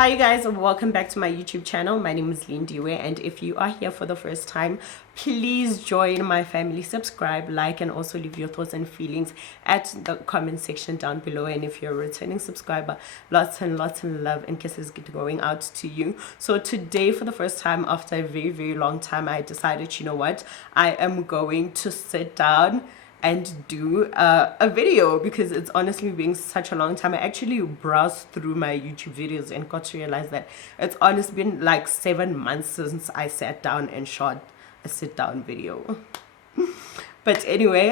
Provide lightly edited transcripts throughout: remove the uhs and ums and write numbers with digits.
Hi you guys, welcome back to my YouTube channel. My name is Lindiwe, and if you are here for the first time, please join my family, subscribe, like, and also leave your thoughts and feelings at the comment section down below. And if you're a returning subscriber, lots and lots of love and kisses going out to you. So today, for the first time after a very long time, I decided, you know what, I am going to sit down and do a video, because it's honestly been such a long time. I actually browsed through my YouTube videos and got to realize that it's honestly been like 7 months since I sat down and shot a sit down video. But anyway,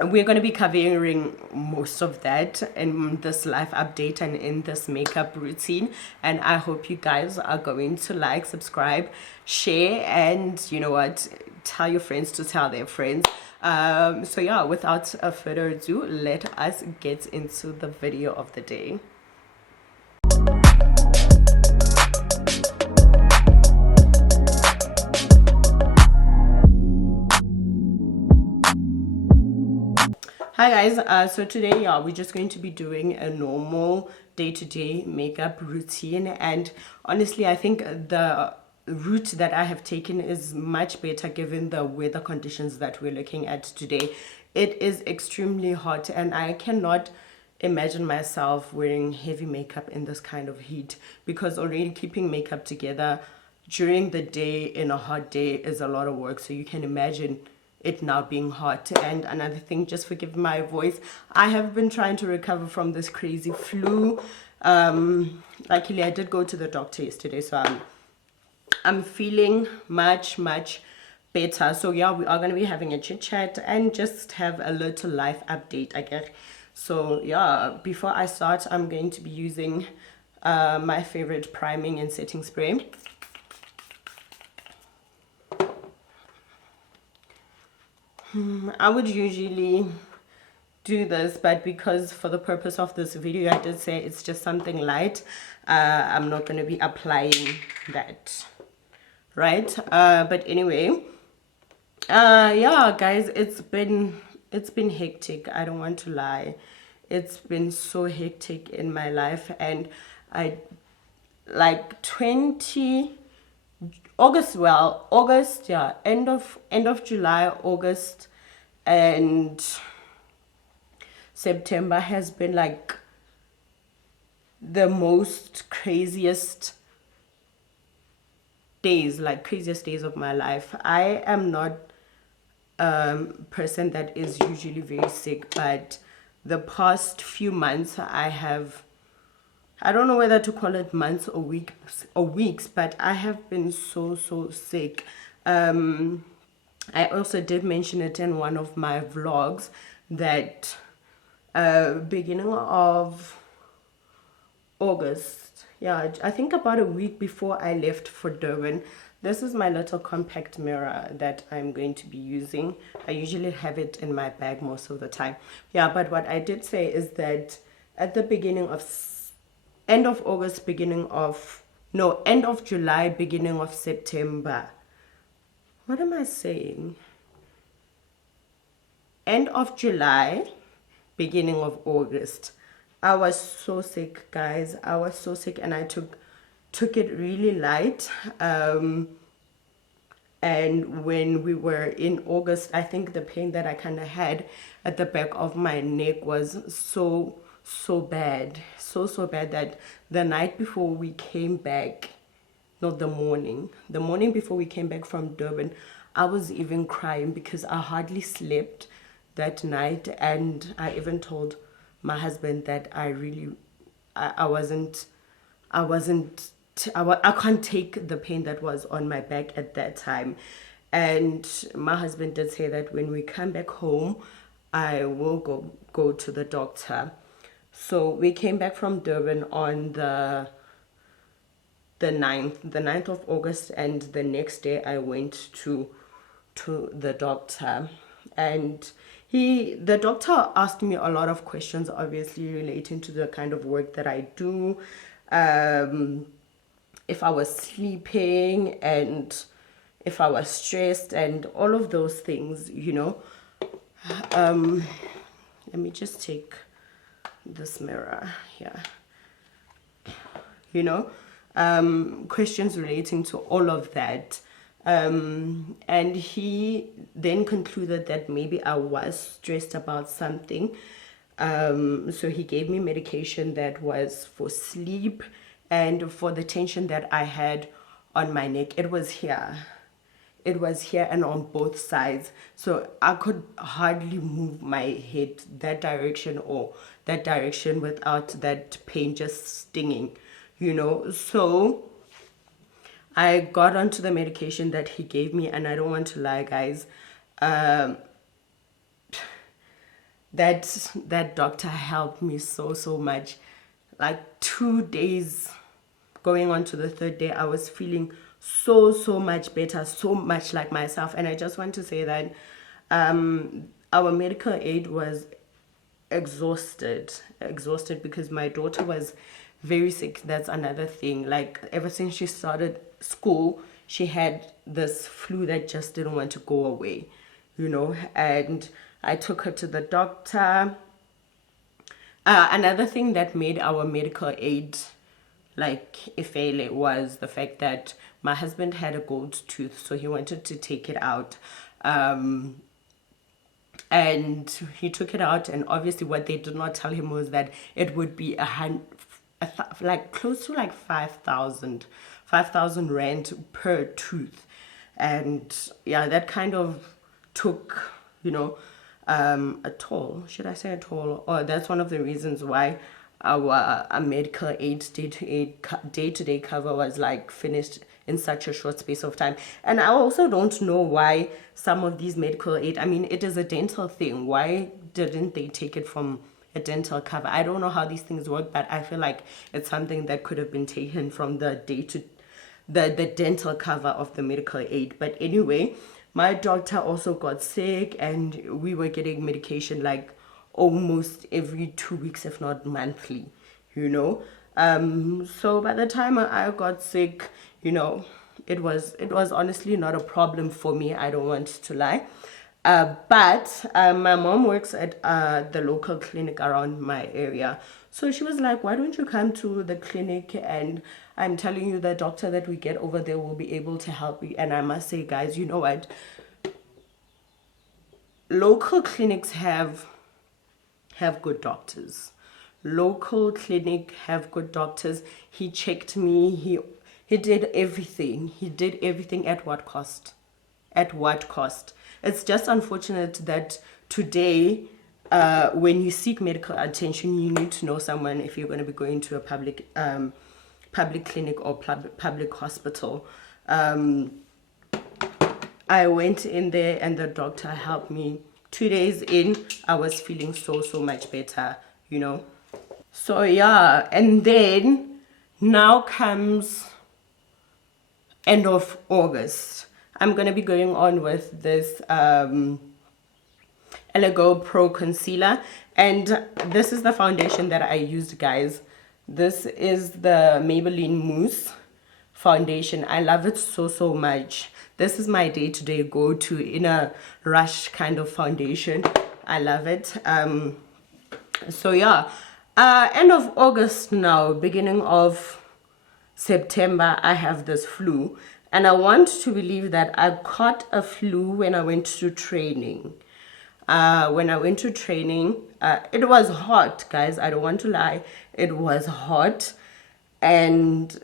we're going to be covering most of that in this life update and in this makeup routine, and I hope you guys are going to like, subscribe, share, and you know what, tell your friends to tell their friends. So yeah, without further ado, let us get into the video of the day. Hi guys, so today, yeah, we're just going to be doing a normal day-to-day makeup routine, and honestly I think the route that I have taken is much better given the weather conditions that we're looking at today. It is extremely hot, and I cannot imagine myself wearing heavy makeup in this kind of heat, because already keeping makeup together during the day in a hot day is a lot of work. So you can imagine it now being hot. And another thing, just forgive my voice, I have been trying to recover from this crazy flu. Luckily I did go to the doctor yesterday, so I'm feeling much better. So yeah, we are going to be having a chit chat and just have a little life update, I guess. So yeah, before I start, I'm going to be using my favorite priming and setting spray. I would usually do this, but because for the purpose of this video I did say it's just something light, I'm not going to be applying that, right? But anyway, yeah guys, it's been hectic. I don't want to lie, it's been so hectic in my life. And I like 20 August, well, August, yeah, end of July, August and September has been like the most craziest days, of my life. I am not person that is usually very sick, but the past few months I don't know whether to call it months or weeks, but I have been so sick. I also did mention it in one of my vlogs that beginning of August, yeah, I think about a week before I left for Durban. This is my little compact mirror that I'm going to be using. I usually have it in my bag most of the time. Yeah, but what I did say is that at the beginning of end of July, beginning of September. What am I saying? End of July, beginning of August. I was so sick, guys. I was so sick, and I took it really light. And when we were in August, I think the pain that I kind of had at the back of my neck was so bad, so bad that the night before we came back, not the morning before we came back from Durban, I was even crying because I hardly slept that night. And I even told my husband that I can't take the pain that was on my back at that time. And my husband did say that when we come back home, I will go to the doctor. So we came back from Durban on the 9th of August, and the next day I went to the doctor, and the doctor asked me a lot of questions, obviously relating to the kind of work that I do, if I was sleeping and if I was stressed and all of those things, you know. Let me just take this mirror here. you know, questions relating to all of that. And he then concluded that maybe I was stressed about something. So he gave me medication that was for sleep and for the tension that I had on my neck. It was here. It was here and on both sides. So I could hardly move my head that direction or that direction without that pain just stinging, you know. So I got onto the medication that he gave me, and I don't want to lie, guys. That doctor helped me so much. Like 2 days going on to the third day, I was feeling so much better, so much like myself. And I just want to say that our medical aid was exhausted because my daughter was very sick. That's another thing. Like, ever since she started school, she had this flu that just didn't want to go away, you know. And I took her to the doctor. Another thing that made our medical aid like ifele was the fact that my husband had a gold tooth, so he wanted to take it out. And he took it out, and obviously what they did not tell him was that it would be like close to like 5,000 rand per tooth. And yeah, that kind of took, you know, a toll. Should I say a toll? Or that's one of the reasons why our medical aid day-to-day cover was like finished in such a short space of time. And I also don't know why some of these medical aid, I mean, it is a dental thing. Why didn't they take it from a dental cover? I don't know how these things work, but I feel like it's something that could have been taken from the the dental cover of the medical aid. But anyway, my doctor also got sick, and we were getting medication like almost every 2 weeks, if not monthly, you know. So by the time I got sick, you know, it was honestly not a problem for me. I don't want to lie. But my mom works at the local clinic around my area. So she was like, why don't you come to the clinic, and I'm telling you, the doctor that we get over there will be able to help you. And I must say, guys, you know what? Local clinics have good doctors. Local clinic have good doctors. He checked me. He did everything. He did everything. At what cost? At what cost? It's just unfortunate that today, when you seek medical attention, you need to know someone if you're going to be going to a public clinic or public hospital. I went in there, and the doctor helped me. 2 days in, I was feeling so much better, you know. So yeah, and then now comes end of August. I'm gonna be going on with this Elego Pro Concealer, and this is the foundation that I used, guys. This is the Maybelline Mousse foundation. I love it so much. This is my day-to-day go-to in a rush kind of foundation. I love it. So yeah, end of August now, beginning of September, I have this flu, and I want to believe that I caught a flu when I went to training. When I went to training, it was hot, guys. I don't want to lie. It was hot, and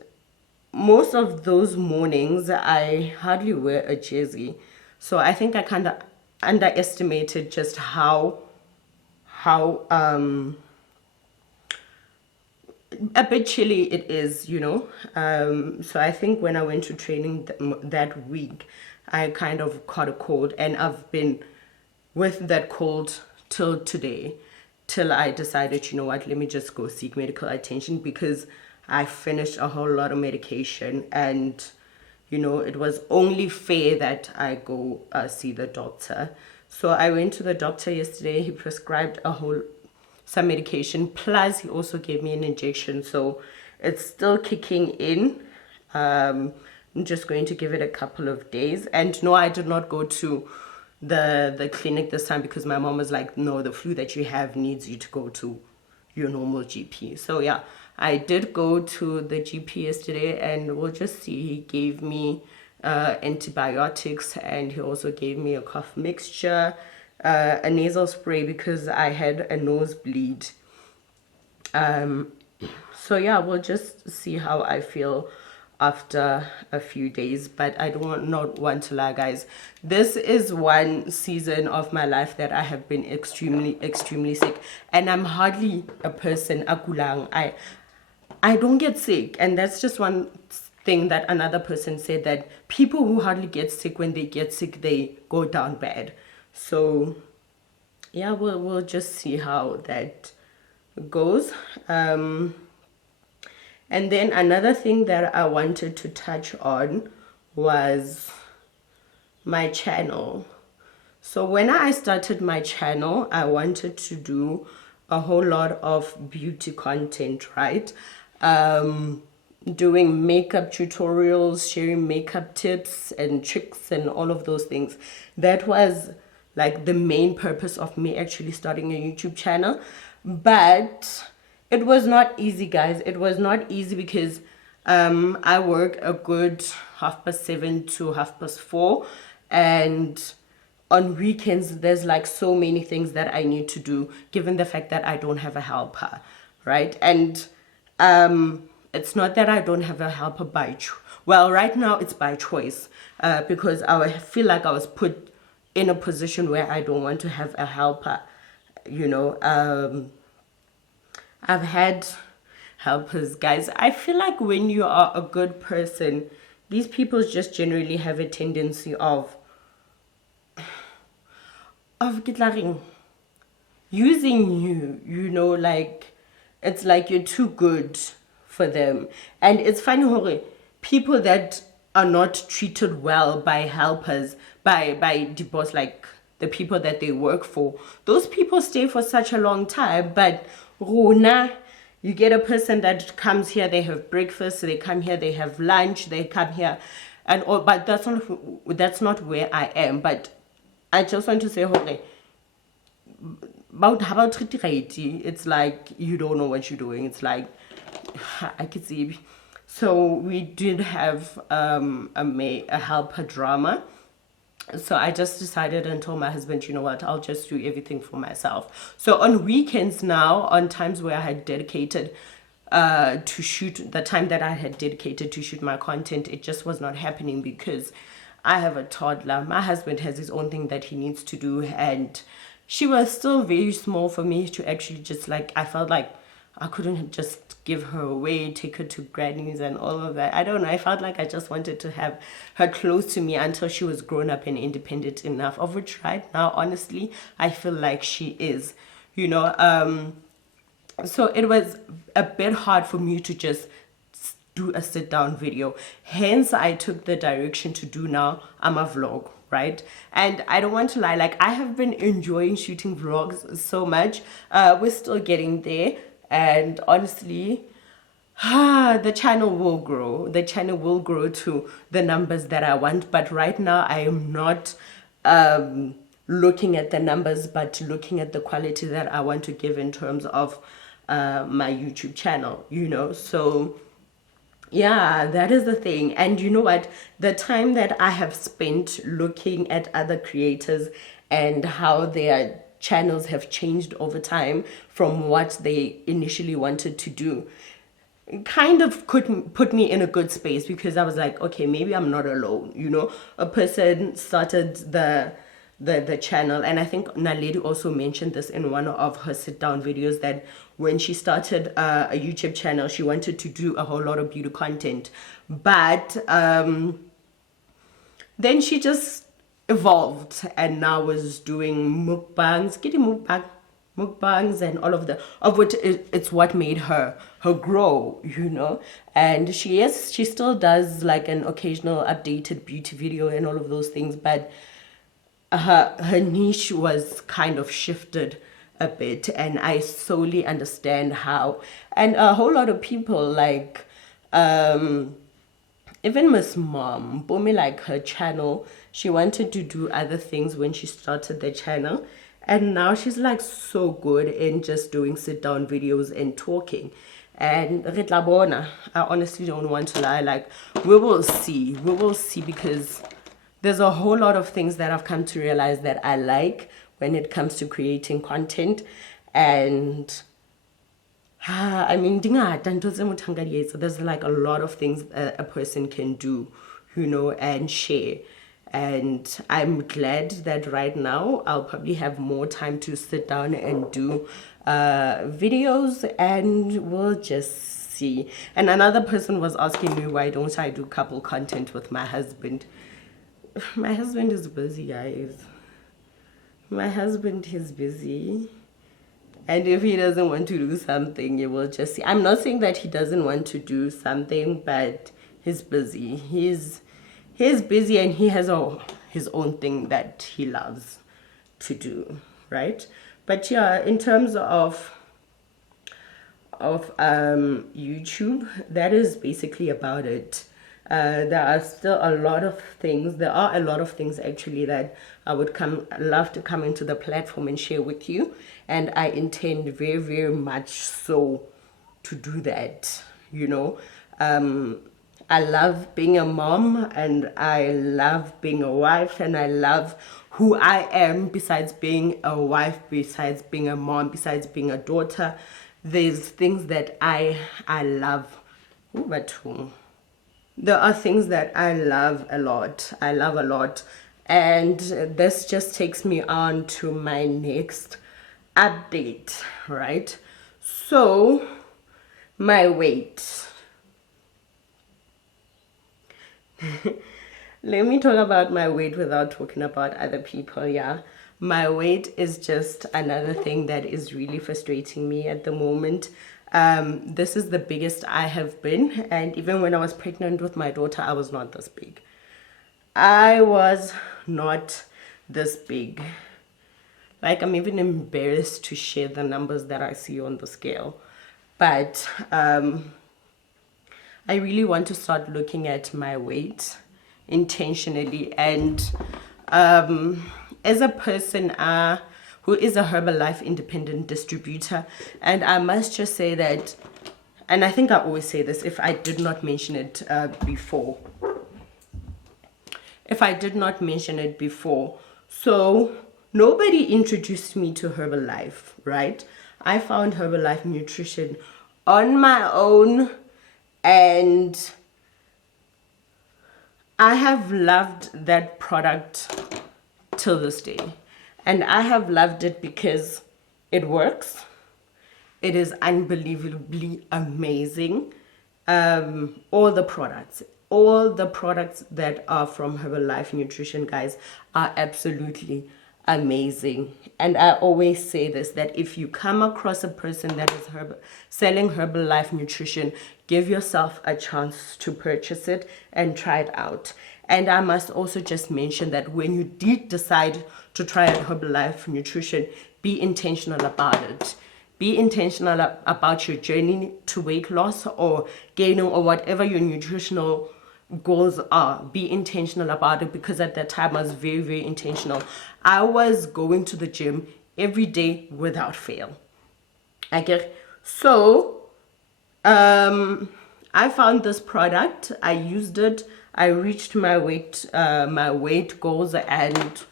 most of those mornings I hardly wear a jersey. So I think I kind of underestimated just how a bit chilly it is, you know. So I think when I went to training that week, I kind of caught a cold, and I've been with that cold till today, till I decided, you know what, let me just go seek medical attention, because I finished a whole lot of medication, and you know, it was only fair that I go see the doctor. So I went to the doctor yesterday. He prescribed some medication, plus he also gave me an injection, so it's still kicking in. I'm just going to give it a couple of days. And no, I did not go to the clinic this time, because my mom was like, no, the flu that you have needs you to go to your normal GP. So yeah, I did go to the GP yesterday, and we'll just see. He gave me antibiotics, and he also gave me a cough mixture, a nasal spray because I had a nosebleed. So yeah, we'll just see how I feel after a few days. But I not want to lie, guys, this is one season of my life that I have been extremely sick, and I'm hardly a person akulang. I don't get sick, and that's just one thing that another person said, that people who hardly get sick, when they get sick, they go down bad. So yeah, we'll just see how that goes. And then another thing that I wanted to touch on was my channel. So when I started my channel, I wanted to do a whole lot of beauty content, right? Doing makeup tutorials, sharing makeup tips and tricks and all of those things. That was like the main purpose of me actually starting a YouTube channel. But it was not easy, guys. It was not easy because I work a good 7:30 to 4:30, and on weekends there's like so many things that I need to do, given the fact that I don't have a helper, right? And it's not that I don't have a helper well, right now it's by choice, because I feel like I was put in a position where I don't want to have a helper, you know. I've had helpers, guys. I feel like when you are a good person, these people just generally have a tendency of using you, you know, like it's like you're too good for them. And it's funny how people that are not treated well by helpers, by the boss, like the people that they work for, those people stay for such a long time. But Rona, you get a person that comes here, they have breakfast, they come here, they have lunch, they come here, and all. But that's not where I am. But I just want to say, okay, about it's like you don't know what you're doing. It's like I could see. So we did have a helper drama. So I just decided and told my husband, you know what, I'll just do everything for myself. So on weekends now, on times where I had dedicated to shoot, the time that I had dedicated to shoot my content, it just was not happening because I have a toddler. My husband has his own thing that he needs to do, and she was still very small for me to actually just like, I felt like I couldn't just give her away, take her to grannies and all of that. I don't know. I felt like I just wanted to have her close to me until she was grown up and independent enough, of which right now, honestly, I feel like she is, you know. So it was a bit hard for me to just do a sit down video. Hence, I took the direction to do now, I'm a vlog, right? And I don't want to lie, like I have been enjoying shooting vlogs so much. We're still getting there. And honestly, the channel will grow. The channel will grow to the numbers that I want. But right now, I am not looking at the numbers, but looking at the quality that I want to give in terms of my YouTube channel, you know. So yeah, that is the thing. And you know what? The time that I have spent looking at other creators and how their channels have changed over time from what they initially wanted to do, kind of could put me in a good space, because I was like, okay, maybe I'm not alone, you know. A person started the channel, and I think Naledi also mentioned this in one of her sit down videos, that when she started a YouTube channel, she wanted to do a whole lot of beauty content, but then she just evolved and now was doing mukbangs, getting mukbangs and all of which it's what made her grow, you know. And she still does like an occasional updated beauty video and all of those things, but her niche was kind of shifted a bit, and I solely understand how. And a whole lot of people like even Miss Mom, Bomi, like her channel, she wanted to do other things when she started the channel. And now she's like so good in just doing sit down videos and talking. and re tla bona. I honestly don't want to lie. Like, we will see, because there's a whole lot of things that I've come to realize that I like when it comes to creating content. And I mean, so there's like a lot of things a person can do, you know, and share. And I'm glad that right now I'll probably have more time to sit down and do videos, and we'll just see. And another person was asking me, why don't I do couple content with my husband? My husband is busy, guys. My husband is busy. And if he doesn't want to do something, you will just see. I'm not saying that he doesn't want to do something, but he's busy. He's busy, and he has his own thing that he loves to do, right? But yeah, in terms of YouTube, that is basically about it. There are still a lot of things. There are a lot of things actually that I would love to come into the platform and share with you, and I intend very, very much so to do that. You know, I love being a mom, and I love being a wife, and I love who I am besides being a wife, besides being a mom, besides being a daughter. There's things that I love. Ooh, but there are things that I love a lot. I love a lot. And this just takes me on to my next update, right? So, my weight. Let me talk about my weight without talking about other people, yeah? My weight is just another thing that is really frustrating me at the moment. This is the biggest I have been, and even when I was pregnant with my daughter, I was not this big. I was not this big. Like, I'm even embarrassed to share the numbers that I see on the scale. But I really want to start looking at my weight intentionally. And as a person who is a Herbalife independent distributor, and I must just say that, and I think I always say this if I did not mention it before. So nobody introduced me to Herbalife, right? I found Herbalife Nutrition on my own, and I have loved that product till this day. And I have loved it because it works. It is unbelievably amazing. All the products that are from Herbalife Nutrition, guys, are absolutely amazing. And I always say this, that if you come across a person that is selling Herbalife Nutrition, give yourself a chance to purchase it and try it out. And I must also just mention that when you did decide to try out Herbalife Nutrition, be intentional about it. Be intentional about your journey to weight loss or gaining or whatever your nutritional goals are. Be intentional about it, because at that time I was very, very intentional. I was going to the gym every day without fail. So I found this product, I used it, I reached my weight goals, and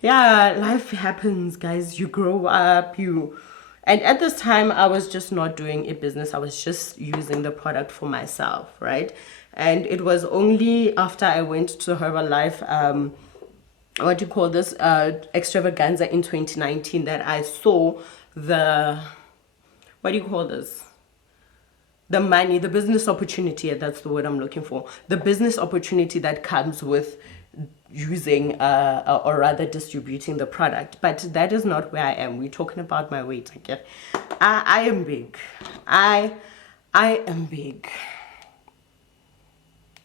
yeah, life happens, guys. You grow up, and at this time I was just not doing a business. I was just using the product for myself, right? And it was only after I went to Herbalife extravaganza in 2019 that I saw the the business opportunity. That's the word I'm looking for. The business opportunity that comes with using or rather distributing the product. But that is not where I am. We're talking about my weight. I am big. I am big.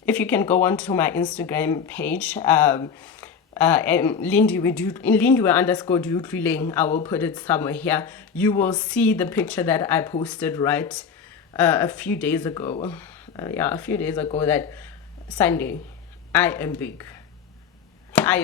If you can go onto my Instagram page, Lindiwe_Dutlileng, I will put it somewhere here. You will see the picture that I posted a few days ago. That Sunday. I am big. I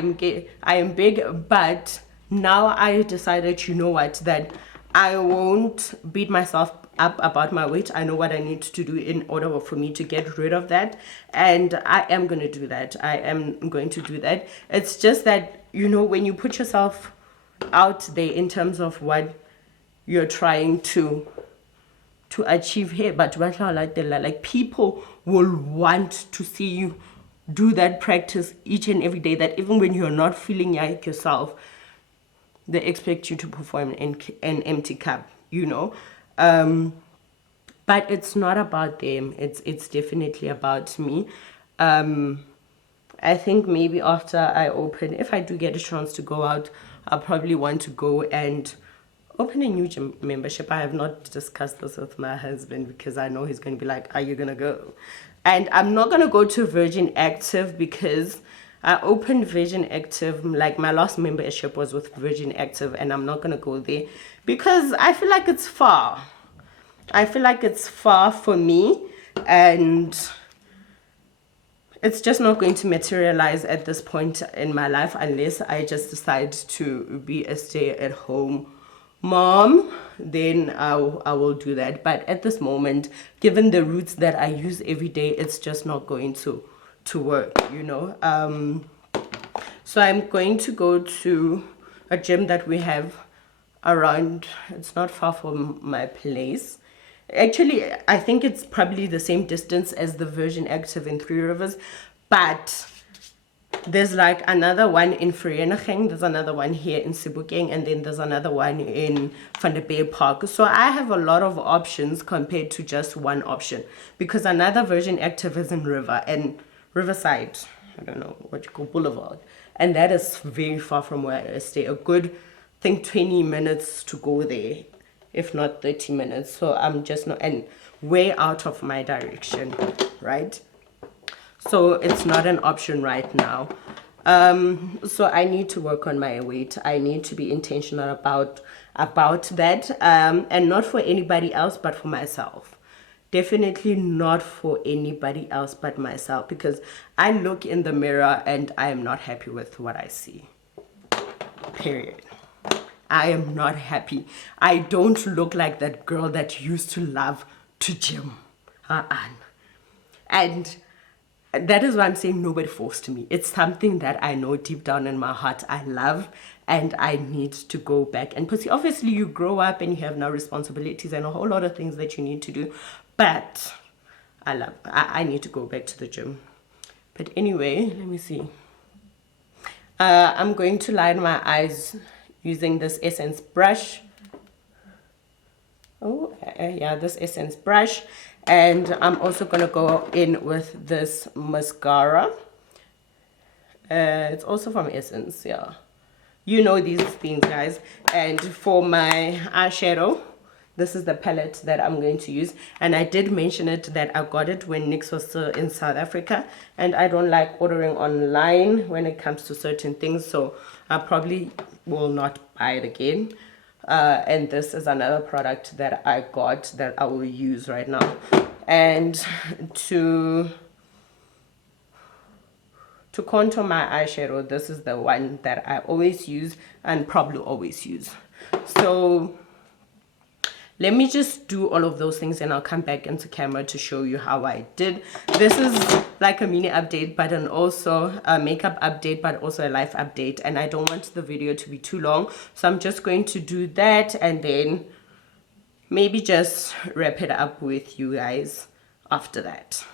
am big, but now I decided, you know what, that I won't beat myself up about my weight. I know what I need to do in order for me to get rid of that, and I am going to do that. I am going to do that. It's just that, you know, when you put yourself out there in terms of what you're trying to achieve here, but like people will want to see you do that practice each and every day, that even when you're not feeling like yourself, they expect you to perform an empty cup, you know. But it's not about them, it's definitely about me. I think maybe after I open, if I do get a chance to go out, I'll probably want to go and open a new gym membership. I have not discussed this with my husband because I know he's going to be like, are you going to go? And I'm not going to go to Virgin Active because I opened Virgin Active, like my last membership was with Virgin Active, and I'm not going to go there because I feel like it's far. I feel like it's far for me, and it's just not going to materialize at this point in my life unless I just decide to be a stay-at-home mom. Then I will do that. But at this moment, given the routes that I use every day, it's just not going to work, you know. So I'm going to go to a gym that we have around, it's not far from my place. Actually, I think it's probably the same distance as the Virgin Active in Three Rivers, but there's like another one in Vereeniging, there's another one here in Sebokeng, and then there's another one in Van der Bay Park. So I have a lot of options compared to just one option, because another Virgin Active is in Riverside, I don't know what you call Boulevard, and that is very far from where I stay. A good, I think, 20 minutes to go there, if not 30 minutes. So I'm just not, and way out of my direction, right? So it's not an option right now. So I need to work on my weight. I need to be intentional about that, and not for anybody else but for myself. Definitely not for anybody else but myself, because I look in the mirror and I am not happy with what I see, period. I am not happy. I don't look like that girl that used to love to gym. And that is why I'm saying nobody forced me. It's something that I know deep down in my heart I love, and I need to go back and pursue. Obviously, you grow up and you have now responsibilities and a whole lot of things that you need to do. But I need to go back to the gym. But anyway, let me see. I'm going to line my eyes using this Essence brush. This Essence brush. And I'm also going to go in with this mascara. It's also from Essence, yeah. You know these things, guys. And for my eyeshadow, this is the palette that I'm going to use. And I did mention it that I got it when Nix was still in South Africa. And I don't like ordering online when it comes to certain things. So I probably will not buy it again. And this is another product that I got that I will use right now. And to contour my eyeshadow, this is the one that I always use and probably always use. So let me just do all of those things and I'll come back into camera to show you how I did. This is like a mini update, but and also a makeup update, but also a life update. And I don't want the video to be too long. So I'm just going to do that and then maybe just wrap it up with you guys after that.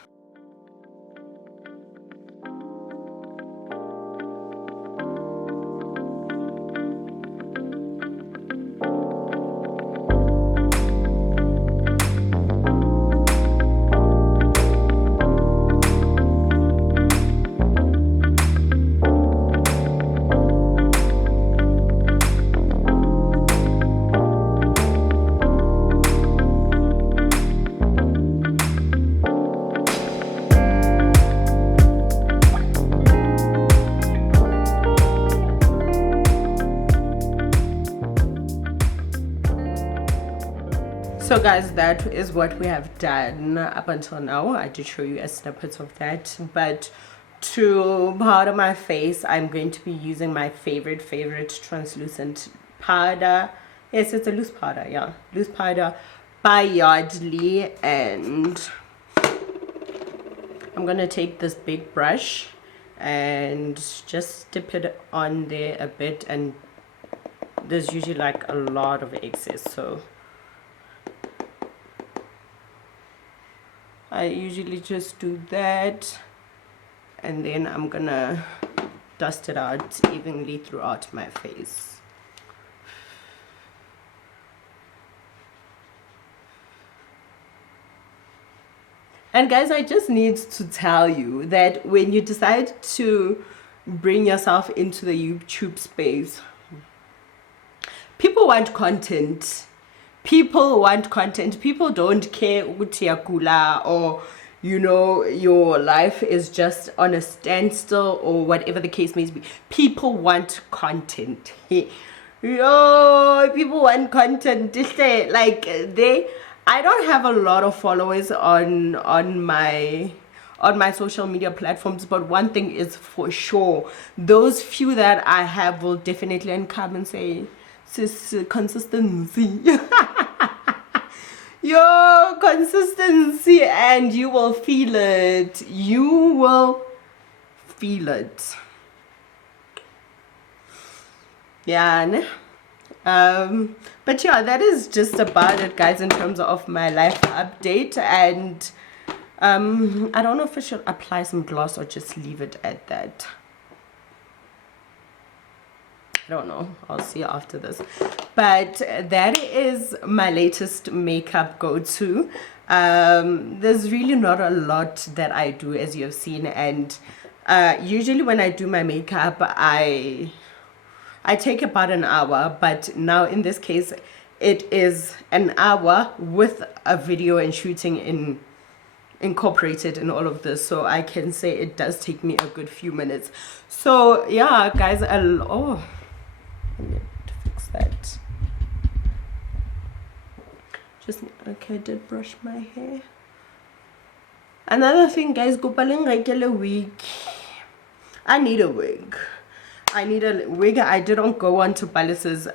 So guys, that is what we have done up until now. I did show you a snippet of that, but to powder my face, I'm going to be using my favorite translucent powder. Yes, it's a loose powder, yeah, loose powder by Yardley, and I'm gonna take this big brush and just dip it on there a bit, and there's usually like a lot of excess, so I usually just do that, and then I'm gonna dust it out evenly throughout my face. And guys, I just need to tell you that when you decide to bring yourself into the YouTube space, people want content. People want content. People don't care utiakula, or you know, your life is just on a standstill, or whatever the case may be. People want content. Yo, people want content. Like I don't have a lot of followers on my social media platforms, but one thing is for sure, those few that I have will definitely come and say, sis, consistency. Your consistency, and you will feel it. You will feel it. Yeah. But yeah, that is just about it, guys, in terms of my life update. And I don't know if I should apply some gloss or just leave it at that. I don't know, I'll see after this. But that is my latest makeup go-to. There's really not a lot that I do, as you have seen, and usually when I do my makeup, I take about an hour, but now in this case it is an hour with a video and shooting incorporated in all of this, so I can say it does take me a good few minutes. So yeah, guys, oh, I need to fix that. Just okay, I did brush my hair. Another thing, guys, go regular wig. I need a wig. I need a wig. I didn't go on to Palace's.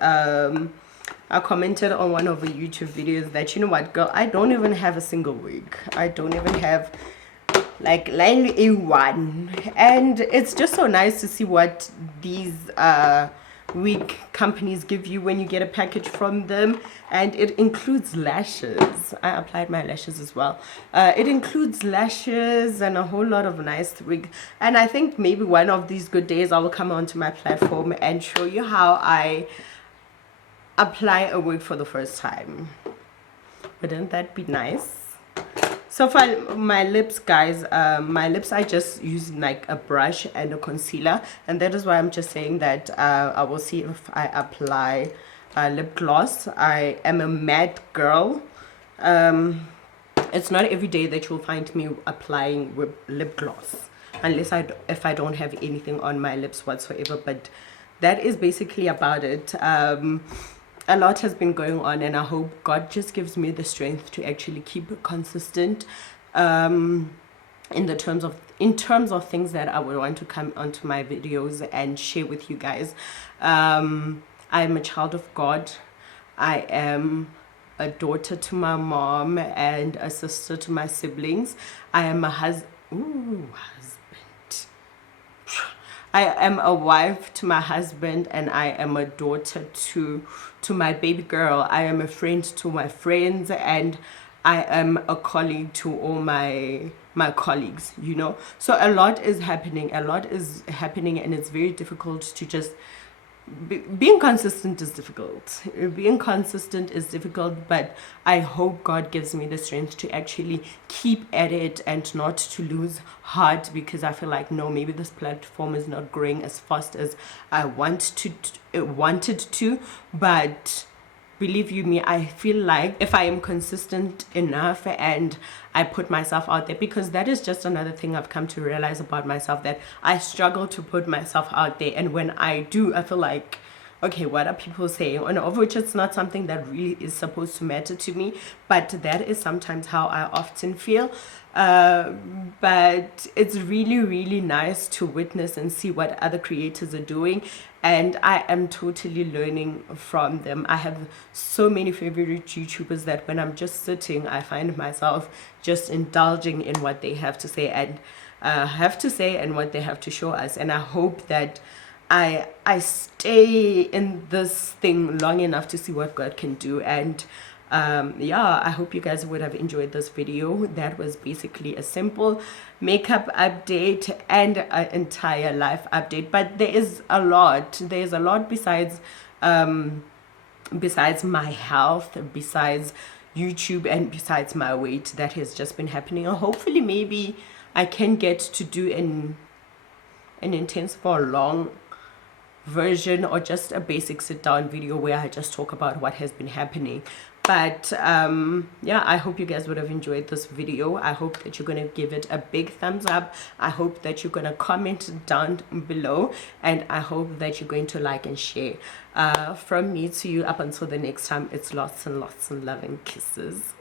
I commented on one of the YouTube videos that, you know what, girl, I don't even have a single wig. I don't even have like line A1, and it's just so nice to see what these wig companies give you when you get a package from them. And it includes lashes. I applied my lashes as well. It includes lashes and a whole lot of nice wig. And I think maybe one of these good days I will come onto my platform and show you how I apply a wig for the first time. Wouldn't that be nice? So for my lips, guys, my lips, I just use like a brush and a concealer, and that is why I'm just saying that I will see if I apply lip gloss. I am a matte girl. It's not every day that you'll find me applying lip gloss, unless if I don't have anything on my lips whatsoever. But that is basically about it. A lot has been going on, and I hope God just gives me the strength to actually keep consistent in terms of things that I would want to come onto my videos and share with you guys. I am a child of God. I am a daughter to my mom and a sister to my siblings. I am a husband. I am a wife to my husband, and I am a daughter to my baby girl. I am a friend to my friends, and I am a colleague to all my colleagues, you know. So a lot is happening, and it's very difficult to just being consistent is difficult. Being consistent is difficult, but I hope God gives me the strength to actually keep at it and not to lose heart, because I feel like, no, maybe this platform is not growing as fast as I wanted to, but believe you me, I feel like if I am consistent enough and I put myself out there, because that is just another thing I've come to realize about myself, that I struggle to put myself out there, and when I do, I feel like, okay, what are people saying, and of which it's not something that really is supposed to matter to me, but that is sometimes how I often feel. But it's really, really nice to witness and see what other creators are doing, and I am totally learning from them. I have so many favorite YouTubers that when I'm just sitting, I find myself just indulging in what they have to say and and what they have to show us. And I hope that I stay in this thing long enough to see what God can do. And yeah, I hope you guys would have enjoyed this video. That was basically a simple makeup update and an entire life update, but there's a lot besides my health, besides YouTube, and besides my weight that has just been happening. And hopefully maybe I can get to do an intensive or long version, or just a basic sit down video where I just talk about what has been happening. But yeah, I hope you guys would have enjoyed this video. I hope that you're gonna give it a big thumbs up. I hope that you're gonna comment down below, and I hope that you're going to like and share. From me to you, up until the next time, it's lots and lots of love and kisses.